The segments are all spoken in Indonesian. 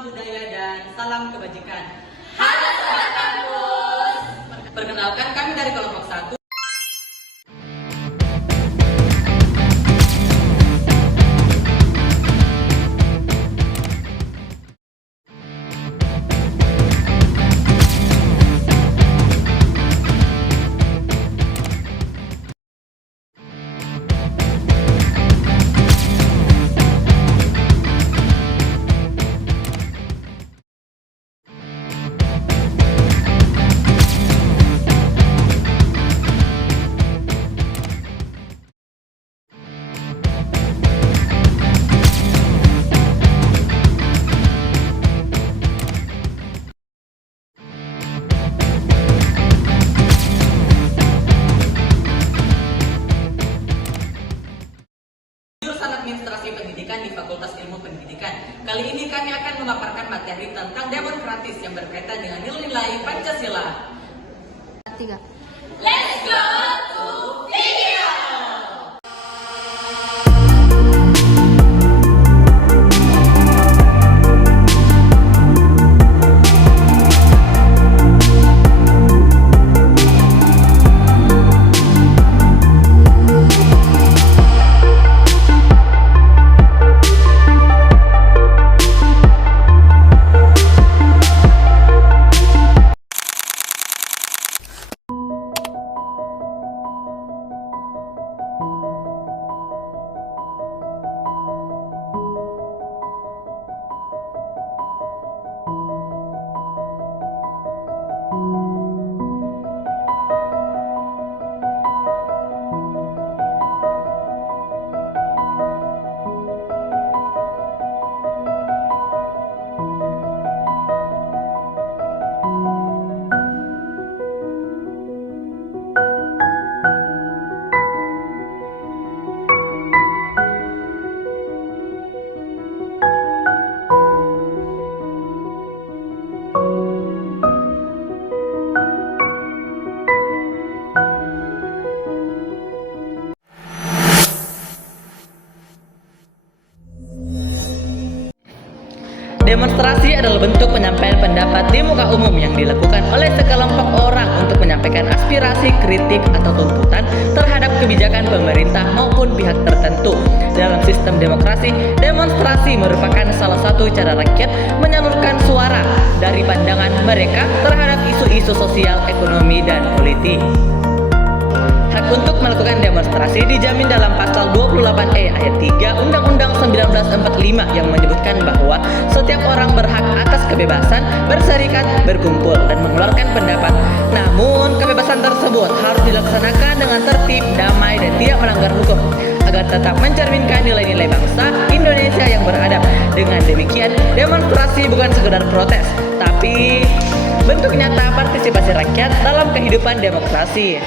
Salam budaya dan salam kebajikan. Halo Sobat Kampus. Perkenalkan kami dari kelompok 1. Administrasi Pendidikan di Fakultas Ilmu Pendidikan. Kali ini kami akan memaparkan materi tentang demokratis yang berkaitan dengan nilai-nilai Pancasila. 3. Let's go to video! Demonstrasi adalah bentuk penyampaian pendapat di muka umum yang dilakukan oleh sekelompok orang untuk menyampaikan aspirasi, kritik, atau tuntutan terhadap kebijakan pemerintah maupun pihak tertentu. Dalam sistem demokrasi, demonstrasi merupakan salah satu cara rakyat menyalurkan suara dari pandangan mereka terhadap isu-isu sosial, ekonomi, dan politik. Hak untuk melakukan demonstrasi dijamin dalam pasal 28E ayat 3 Undang-Undang 1945 yang menyebutkan bahwa setiap orang berhak atas kebebasan berserikat, berkumpul, dan mengeluarkan pendapat. Namun, kebebasan tersebut harus dilaksanakan dengan tertib, damai, dan tidak melanggar hukum agar tetap mencerminkan nilai-nilai bangsa Indonesia yang beradab. Dengan demikian, demonstrasi bukan sekedar protes, tapi bentuk nyata partisipasi rakyat dalam kehidupan demokrasi.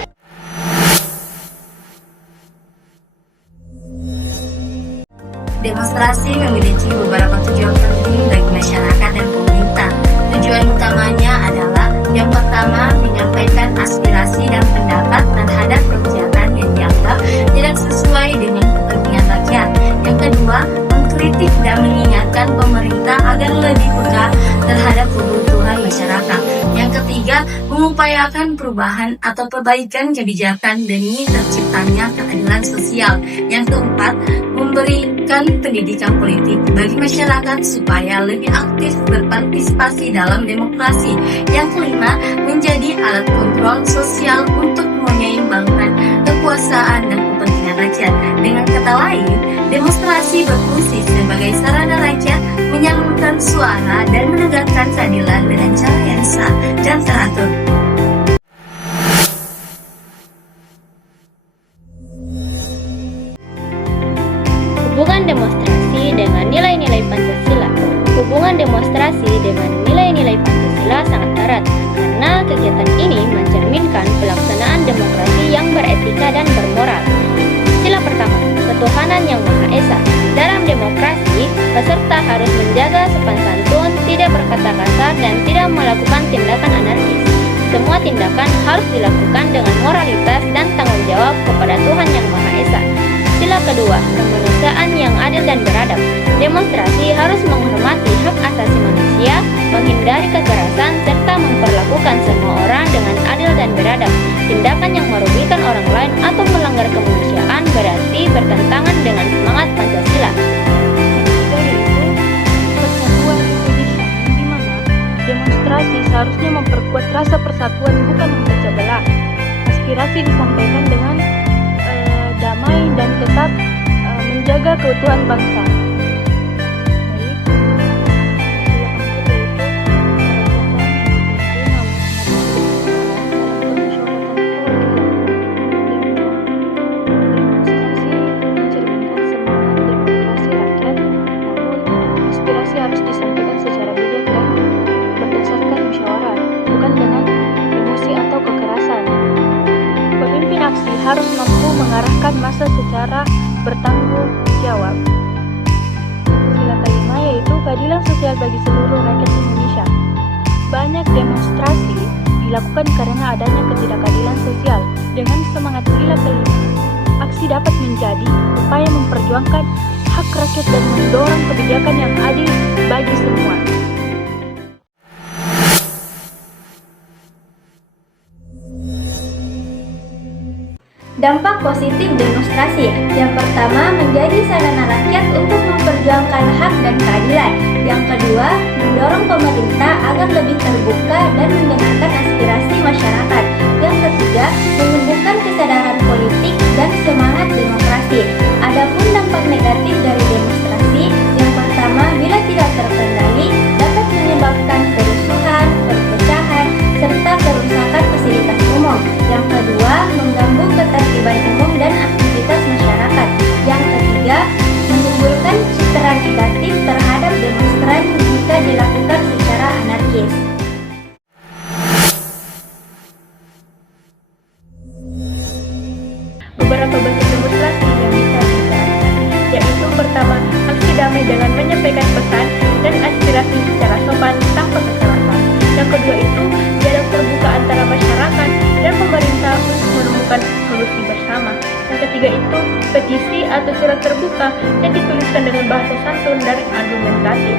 Demonstrasi memiliki beberapa tujuan penting bagi masyarakat dan pemerintah. Tujuan utamanya adalah yang pertama, menyampaikan aspirasi dan pendapat terhadap kebijakan yang dianggap tidak sesuai dengan kepentingan rakyat. Yang kedua, mengkritik dan mengingatkan pemerintah agar lebih peka terhadap kebutuhan masyarakat. Yang ketiga, mengupayakan perubahan atau perbaikan kebijakan demi terciptanya keadilan sosial. Yang keempat, memberikan pendidikan politik bagi masyarakat supaya lebih aktif berpartisipasi dalam demokrasi. Yang kelima, menjadi alat kontrol sosial untuk menyeimbangkan kekuasaan dan kepentingan rakyat. Dengan kata lain, demonstrasi berfungsi sebagai sarana rakyat menyalurkan suara dan menegakkan keadilan dengan cara yang sah dan teratur. Hubungan demonstrasi dengan nilai-nilai Pancasila. Hubungan demonstrasi dengan nilai-nilai Pancasila sangat erat karena kegiatan ini mencerminkan pelaksanaan demokrasi yang beretika dan bermoral. Sila pertama, ketuhanan yang Maha Esa. Dalam demokrasi, peserta harus menjaga sopan santun, tidak berkata kasar, dan tidak melakukan tindakan anarkis. Semua tindakan harus dilakukan dengan moralitas dan tanggung jawab kepada Tuhan yang Maha Esa. Sila kedua, kemanusiaan yang adil dan beradab. Demonstrasi harus menghormati hak asasi manusia memperlakukan semua orang dengan adil dan beradab. Tindakan yang merugikan orang lain atau melanggar kemanusiaan berarti bertentangan dengan semangat Pancasila. Yaitu persatuan Indonesia, di mana demonstrasi seharusnya memperkuat rasa persatuan bukan memecah belah. Aspirasi disampaikan dengan damai dan tetap menjaga keutuhan bangsa. Aspirasi harus disampaikan secara bijak dan berdasarkan musyawarah, bukan dengan emosi atau kekerasan. Pemimpin aksi harus mampu mengarahkan massa secara bertanggung jawab. Sila kelima yaitu keadilan sosial bagi seluruh rakyat Indonesia. Banyak demonstrasi dilakukan karena adanya ketidakadilan sosial. Dengan semangat sila kelima, aksi dapat menjadi upaya memperjuangkan hak rakyat dan mendorong kebijakan yang adil bagi semua. Dampak positif demonstrasi. Yang pertama, menjadi sarana rakyat untuk memperjuangkan hak dan keadilan. Yang kedua, mendorong pemerintah agar lebih terbuka dan mendengarkan aspirasi masyarakat. Yang ketiga, menumbuhkan kesadaran politik dan semangat demokrasi. Adapun dampak negatif dari demonstrasi, yang pertama, bila tidak terkendali, dapat menyebabkan kerusuhan, perpecahan, serta kerusakan fasilitas umum. Yang kedua, mengganggu ketertiban umum dan aktivitas masyarakat. Yang ketiga, menimbulkan citra negatif terhadap demonstran jika dilakukan secara anarkis. Beberapa bentuk demonstrasi yang bisa dijalankan, yaitu pertama, aksi damai dengan menyampaikan pesan dan aspirasi secara sopan tanpa kekerasan. Yang kedua itu dialog terbuka antara masyarakat dan pemerintah untuk menemukan solusi bersama. Yang ketiga itu petisi atau surat terbuka yang dituliskan dengan bahasa santun dan argumentatif.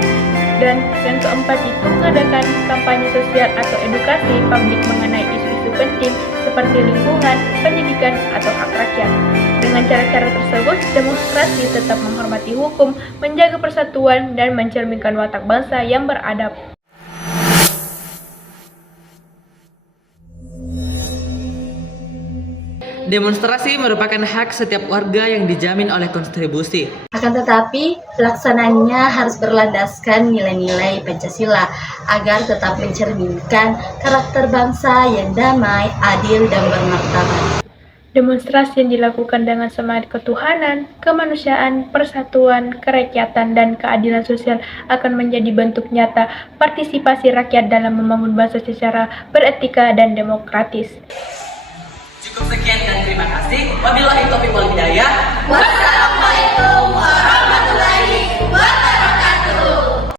Dan yang keempat itu mengadakan kampanye sosial atau edukasi publik mengenai isu-isu penting seperti lingkungan, pendidikan, atau hak rakyat. Dengan cara-cara tersebut, demonstrasi tetap menghormati hukum, menjaga persatuan, dan mencerminkan watak bangsa yang beradab. Demonstrasi merupakan hak setiap warga yang dijamin oleh konstitusi. Akan tetapi, pelaksanaannya harus berlandaskan nilai-nilai Pancasila agar tetap mencerminkan karakter bangsa yang damai, adil, dan bermartabat. Demonstrasi yang dilakukan dengan semangat ketuhanan, kemanusiaan, persatuan, kerakyatan, dan keadilan sosial akan menjadi bentuk nyata partisipasi rakyat dalam membangun bangsa secara beretika dan demokratis. Cukup sekian dan terima kasih. Wabillahi taufiq wal hidayah. Wassalamualaikum